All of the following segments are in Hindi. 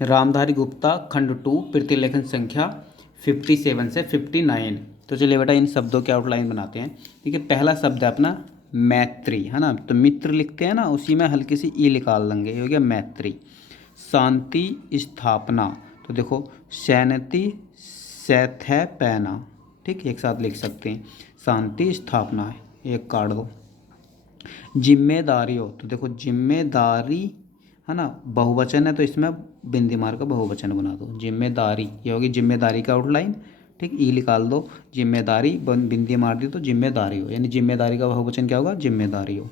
रामधारी गुप्ता खंड 2 प्रतिलेखन संख्या 57 से 59। तो चलिए बेटा इन शब्दों के आउटलाइन बनाते हैं। ठीक है, पहला शब्द है अपना मैत्री, है ना। तो मित्र लिखते हैं ना, उसी में हल्की सी ई निकाल लेंगे, ये हो गया मैत्री। शांति स्थापना, तो देखो शैनति सैथ है पैना। ठीक, एक साथ लिख सकते हैं, शांति स्थापना है, एक काट दो। जिम्मेदारियों, तो देखो जिम्मेदारी, है ना, बहुवचन है तो इसमें बिंदी मार का बहुवचन बना दो, जिम्मेदारी, ये होगी जिम्मेदारी का आउटलाइन। ठीक, ई निकाल दो, जिम्मेदारी बिंदी मार दी तो जिम्मेदारी हो, यानी जिम्मेदारी का बहुवचन क्या होगा, जिम्मेदारी हो।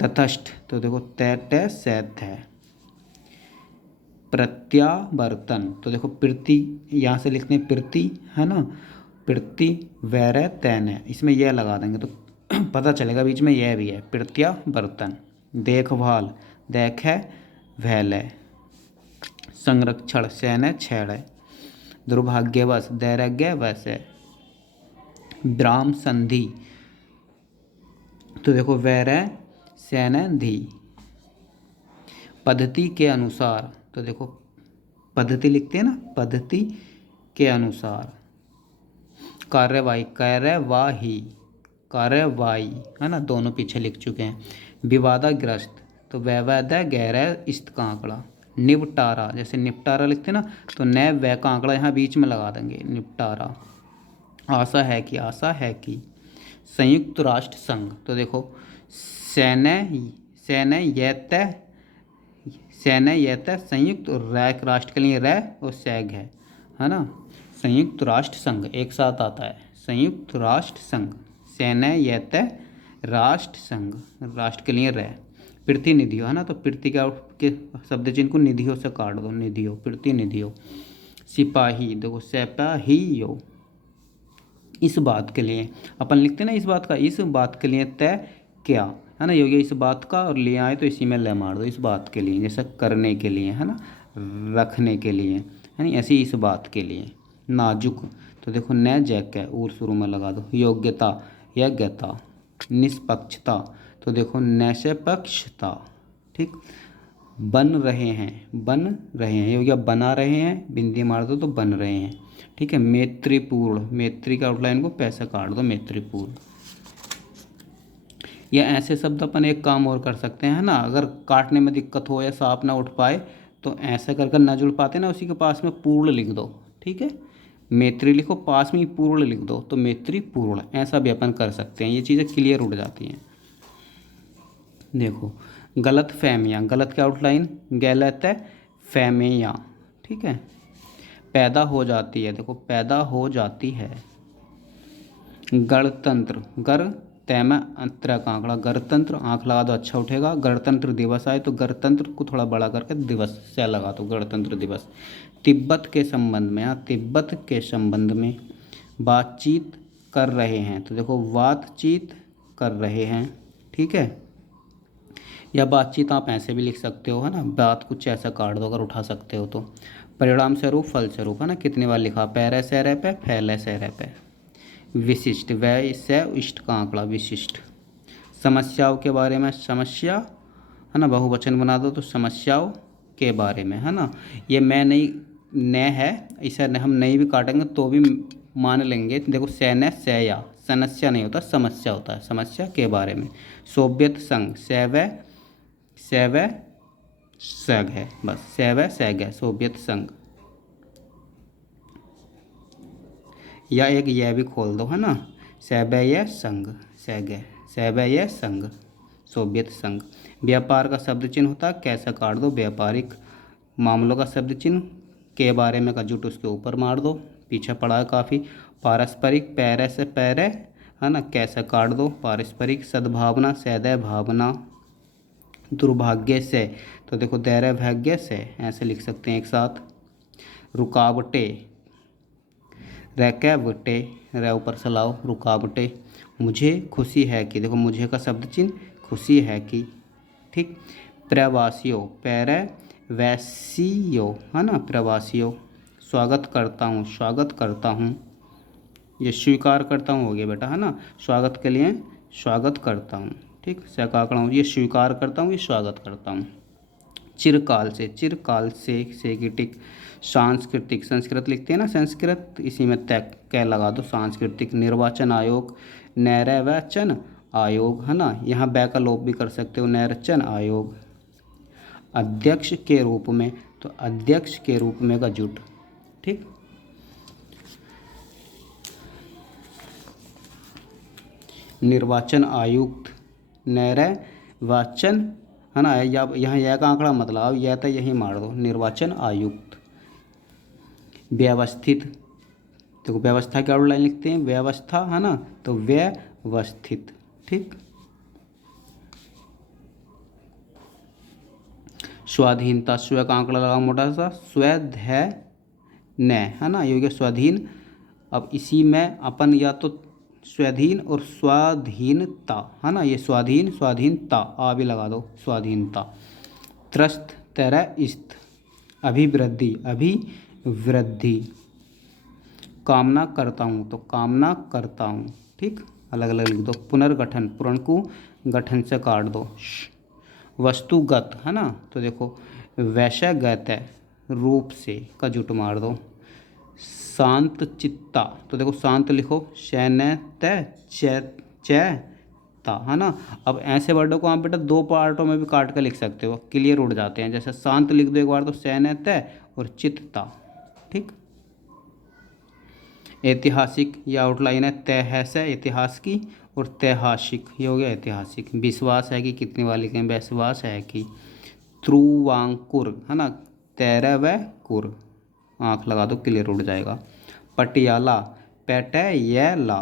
तटस्थ, तो देखो तैट सैथ है। प्रत्यावर्तन, तो देखो प्रति, यहाँ से लिखते हैं प्रति, है ना, प्रति वैर तैन है, इसमें यह लगा देंगे तो पता चलेगा बीच में यह भी है, प्रत्यावर्तन। देखभाल, देख है भैल है। संरक्षण, सैन है छेड़ है। दुर्भाग्यवश, दैर्घ्य वश है। विराम संधि, तो देखो वैर है सैन है धी। पद्धति के अनुसार, तो देखो पद्धति लिखते हैं ना, पद्धति के अनुसार। कार्यवाही, कार्यवाही, कार्यवाही, है ना, दोनों पीछे लिख चुके हैं। विवादाग्रस्त, तो वैवाद गैर इस्त का आंकड़ा। निपटारा, जैसे निपटारा लिखते हैं ना, तो न वै का आंकड़ा यहाँ बीच में लगा देंगे, निपटारा। आशा है कि, आशा है कि। संयुक्त राष्ट्र संघ, तो देखो सैन्य, सैन्य संयुक्त, और राष्ट्र के लिए रै और सैग है ना। संयुक्त राष्ट्र संघ एक साथ आता है, संयुक्त राष्ट्र संघ, सैन्य राष्ट्र संघ, राष्ट्र के लिए रै। प्रतिनिधियों, है ना, तो प्रति के शब्द चिन्ह को निधियों से काट दो, निधियों, प्रतिनिधियों। सिपाही, देखो सिपाहियों। इस बात के लिए, अपन लिखते हैं ना इस बात का, इस बात के लिए तय क्या, है ना, योग्य इस बात का, और ले आए तो इसी में ले मार दो, इस बात के लिए, जैसे करने के लिए, है ना, रखने के लिए, है ना, ऐसी इस बात के लिए। नाजुक, तो देखो न जैक है, और शुरू में लगा दो। योग्यता, यज्ञता। निष्पक्षता, तो देखो निष्पक्षता। ठीक, बन रहे हैं, बन रहे हैं, ये हो गया बना रहे हैं, बिंदी मार दो तो बन रहे हैं। ठीक है, मैत्रीपूर्ण, मैत्री का आउटलाइन को पैसे काट दो, मैत्रीपूर्ण। या ऐसे शब्द अपन एक काम और कर सकते हैं, है ना, अगर काटने में दिक्कत हो या सांप ना उठ पाए तो ऐसे कर कर ना जुड़ पाते ना, उसी के पास में पूर्ण लिख दो। ठीक है, मैत्री लिखो, पास में ही पूर्ण लिख दो तो मैत्रीपूर्ण, ऐसा भी अपन कर सकते हैं, ये चीज़ें क्लियर उड़ जाती हैं। देखो गलत फहमियाँ, गलत के आउटलाइन गलत है फहमियाँ। ठीक है, पैदा हो जाती है, देखो पैदा हो जाती है। गणतंत्र, गर तैमा अंतरा का आंकड़ा, गणतंत्र आंख लगा दो अच्छा उठेगा। गणतंत्र दिवस आए तो गणतंत्र को थोड़ा बड़ा करके दिवस से लगा दो, गणतंत्र दिवस। तिब्बत के संबंध में, हाँ तिब्बत के संबंध में। बातचीत कर रहे हैं, तो देखो बातचीत कर रहे हैं। ठीक है, या बातचीत आप ऐसे भी लिख सकते हो, है ना, बात कुछ ऐसा काट दो अगर उठा सकते हो तो। परिणाम स्वरूप, फलस्वरूप, है ना, कितनी बार लिखा, पैरे सैरे पे, फैले सैरे पे। विशिष्ट, वै से इष्ट का आंकड़ा, विशिष्ट। समस्याओं के बारे में, समस्या, है ना, बहुवचन बना दो तो समस्याओं के बारे में, है ना। ये मैं नहीं, न है, इसे हम नहीं भी काटेंगे तो भी मान लेंगे। देखो सैन्य सैया, समस्या नहीं होता, समस्या होता है, समस्या के बारे में। सोवियत संघ, सैवै सैवै सैग है, बस सैवै सैग है, सोवियत संघ। या एक यह भी खोल दो, है ना, सैबय संघ, सैग, सैबय संघ, सोवियत संघ। व्यापार का शब्द चिन्ह होता है, कैसे काट दो, व्यापारिक। मामलों का शब्द चिन्ह के बारे में का जुट उसके ऊपर मार दो, पीछे पड़ा है काफ़ी। पारस्परिक, पैरे से पैरे, है ना, कैसे काट दो, पारस्परिक। सद्भावना, सैदय भावना। दुर्भाग्य से, तो देखो दैर्य भाग्य से, ऐसे लिख सकते हैं एक साथ। रुकावटें, रैकेवटे, रै ऊपर से लाओ, रुकावटें। मुझे खुशी है कि, देखो मुझे का शब्द चिन्ह, खुशी है कि। ठीक, प्रवासियों, पैरे वैसियों, है ना, प्रवासियों। स्वागत करता हूँ, स्वागत करता हूँ। ये स्वीकार करता हूँ हो गया बेटा, है ना, स्वागत के लिए स्वागत करता हूँ। ठीक, सहकाकड़ा हूँ, ये स्वीकार करता हूँ, ये स्वागत करता हूँ। चिरकाल से की टिक। सांस्कृतिक, संस्कृत लिखते हैं ना संस्कृत, इसी में तय कै लगा दो सांस्कृतिक। निर्वाचन आयोग, नैर्वाचन आयोग, है ना, यहाँ बै का लोप भी कर सकते हो, नैर्वाचन आयोग। अध्यक्ष के रूप में, तो अध्यक्ष के रूप में का जुट, ठीक। निर्वाचन आयुक्त, निर्वाचन, है ना, या यहाँ यह का आंकड़ा मत लगाओ, यह तो यही मार दो, निर्वाचन आयुक्त। व्यवस्थित, तो व्यवस्था क्या आउटलाइन लिखते हैं, व्यवस्था, है ना, तो व्यवस्थित, ठीक। स्वाधीनता, स्व का आंकड़ा लगा मोटा सा, स्वधै न, है ना, ये हो गया स्वाधीन। अब इसी में अपन या तो स्वाधीन और स्वाधीनता, है ना, ये स्वाधीन स्वाधीनता आ भी लगा दो, स्वाधीनता। त्रस्त, तरस्त, अभिवृद्धि, अभिवृद्धि। कामना करता हूँ, तो कामना करता हूँ, ठीक, अलग अलग लिख दो। पुनर्गठन, पूर्ण को गठन से काट दो। वस्तुगत, है ना, तो देखो वैशागत रूप से का जुट मार दो। शांत चित्ता, तो देखो शांत लिखो, शैनत चैता, है ना। अब ऐसे वर्डों को आप बेटा दो पार्टों में भी काट कर लिख सकते हो, क्लियर उड़ जाते हैं। जैसे शांत लिख दो एक बार तो शैनत और चित्ता, ठीक। ऐतिहासिक, ये आउटलाइन है, तय है से इतिहास की, और तैहासिक ये हो गया ऐतिहासिक। विश्वास है कि, कितनी वाली कहें, विश्वास है कि। त्रुवांकुर, है ना, तैरह व कुर, आँख लगा दो, क्लियर उड़ जाएगा। पटियाला, पैटयला।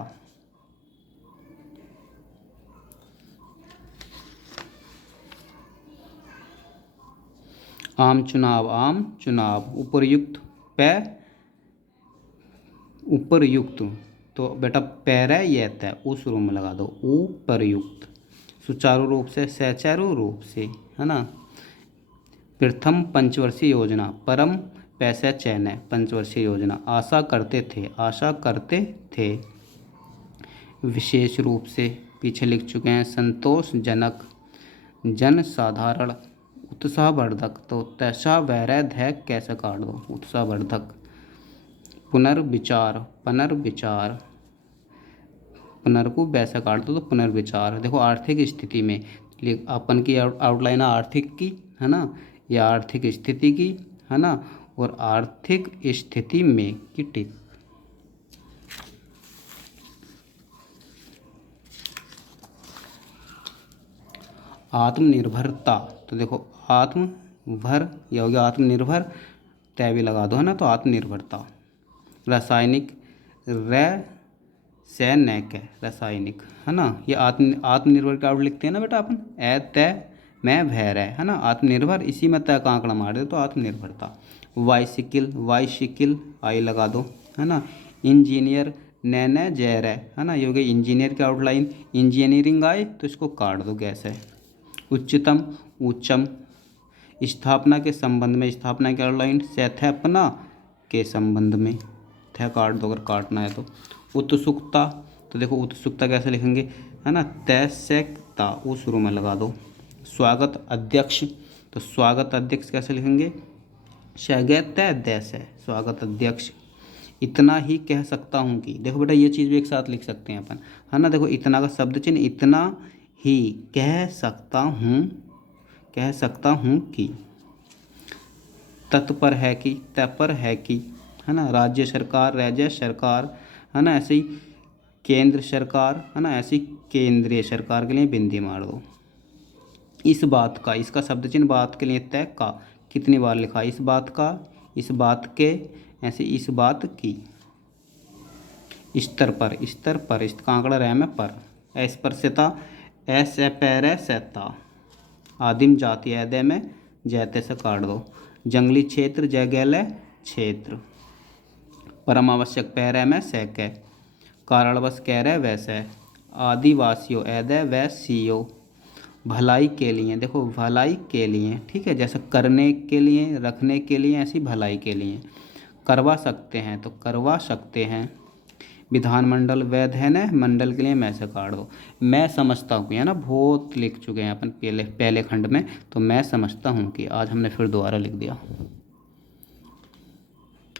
आम चुनाव, आम चुनाव। उपर्युक्त, उपर्युक्त, तो बेटा पैरा ये है, उस रूम में लगा दो, उपर्युक्त। सुचारू रूप से, सुचारू रूप से, है ना। प्रथम पंचवर्षीय योजना, परम पैसा चयन है, पंचवर्षीय योजना। आशा करते थे, आशा करते थे। विशेष रूप से पीछे लिख चुके हैं। संतोषजनक, जन साधारण, उत्साहवर्धक, तो तैसा वैरध है कैसे काट दो, उत्साहवर्धक। पुनर्विचार, पुनर्विचार, पुनर को वैसा काट दो तो पुनर्विचार। देखो आर्थिक स्थिति में, अपन की आउटलाइन आर्थिक की, है ना, या आर्थिक स्थिति की, है ना, और आर्थिक स्थिति में की टिक। आत्मनिर्भरता, तो देखो आत्मभर, यह हो गया आत्मनिर्भर, तय भी लगा दो, है ना, तो आत्मनिर्भरता। रासायनिक, रसैनिक, रासायनिक, है ना, ये आत्मनिर्भर का आउट लिखते हैं ना बेटा अपन, ए तय मैं भैर है ना, आत्मनिर्भर, इसी में तय का आंकड़ा मार दे तो आत्मनिर्भरता। वाइसिकल, वाइसिकल आई लगा दो, है ना। इंजीनियर, नैने जैर है ना, ये हो गई इंजीनियर की आउटलाइन। इंजीनियरिंग आए तो इसको काट दो, गैस है। उच्चतम, उच्चम। स्थापना के संबंध में, स्थापना की आउटलाइन। स्थापना के संबंध में, थे काट दो अगर काटना है तो। उत्सुकता, तो देखो उत्सुकता कैसे लिखेंगे, है ना, तैसेकता, वो शुरू में लगा दो। स्वागत अध्यक्ष, तो स्वागत अध्यक्ष कैसे लिखेंगे, है स्वागत अध्यक्ष। इतना ही कह सकता हूँ कि, देखो बेटा ये चीज़ भी एक साथ लिख सकते हैं अपन, है ना। देखो इतना का शब्द चिन्ह, इतना ही कह सकता हूँ, कह सकता हूँ कि। तत्पर है कि, तत्पर है कि, है ना। राज्य सरकार, राज्य सरकार, है ना, ऐसे ही केंद्र सरकार, है ना, ऐसी केंद्रीय सरकार के लिए बिंदी मार दो। इस बात का, इसका शब्द चिन्ह बात के लिए तय का, कितनी बार लिखा, इस बात का, इस बात के, ऐसे इस बात की। स्तर पर, स्तर पर, इसका आंकड़ा रैम है पर। अस्पृश्यता, असपैरसता। आदिम जाति, ऐदे में जैते से काट दो। जंगली क्षेत्र, जगैल क्षेत्र। परम आवश्यक, पैर में सैक। कारणवश, कह रहे वैसे। आदिवासियों, ऐदे वैसियो। भलाई के लिए, देखो भलाई के लिए, ठीक है, जैसे करने के लिए, रखने के लिए, ऐसी भलाई के लिए। करवा सकते हैं, तो करवा सकते हैं। विधानमंडल वैध है न, मंडल के लिए मैं से काट दो। मैं समझता हूँ कि है ना, बहुत लिख चुके हैं अपन पहले पहले खंड में, तो मैं समझता हूँ कि आज हमने फिर दोबारा लिख दिया।